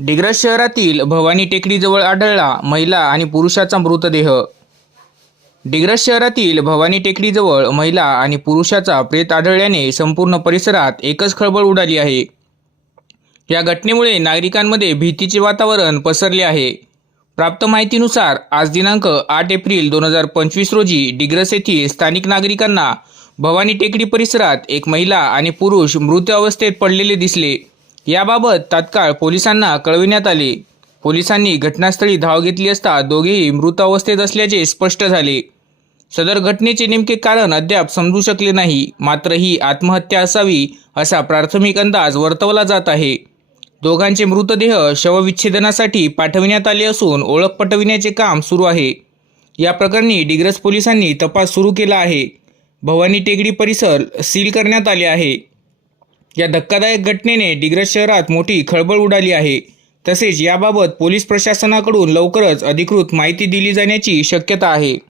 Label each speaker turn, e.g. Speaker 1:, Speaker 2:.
Speaker 1: डिग्रस शहरातील भवानी टेकडीजवळ आढळला महिला आणि पुरुषाचा मृतदेह. डिग्रस शहरातील भवानी टेकडीजवळ महिला आणि पुरुषाचा प्रेत आढळल्याने संपूर्ण परिसरात एकच खळबळ उडाली आहे. या घटनेमुळे नागरिकांमध्ये भीतीचे वातावरण पसरले आहे. प्राप्त माहितीनुसार आज दिनांक आठ एप्रिल दोन हजार पंचवीस रोजी डिग्रस येथील स्थानिक नागरिकांना भवानी टेकडी परिसरात एक महिला आणि पुरुष मृत अवस्थेत पडलेले दिसले. याबाबत तात्काळ पोलिसांना कळविण्यात आले. पोलिसांनी घटनास्थळी धाव घेतली असता दोघेही मृत अवस्थेत असल्याचे स्पष्ट झाले. सदर घटनेचे नेमके कारण अद्याप समजू शकले नाही. मात्र ही आत्महत्या असावी असा प्राथमिक अंदाज वर्तवला जात आहे. दोघांचे मृतदेह शवविच्छेदनासाठी पाठविण्यात आले असून ओळख पटविण्याचे काम सुरू आहे. या प्रकरणी डिग्रस पोलिसांनी तपास सुरू केला आहे. भवानी टेकडी परिसर सील करण्यात आले आहे. या धक्कादायक घटनेने डिग्रज शहरात मोठी खळबळ उडाली आहे. तसेच याबाबत पोलीस प्रशासनाकडून लवकरच अधिकृत माहिती दिली जाण्याची शक्यता आहे.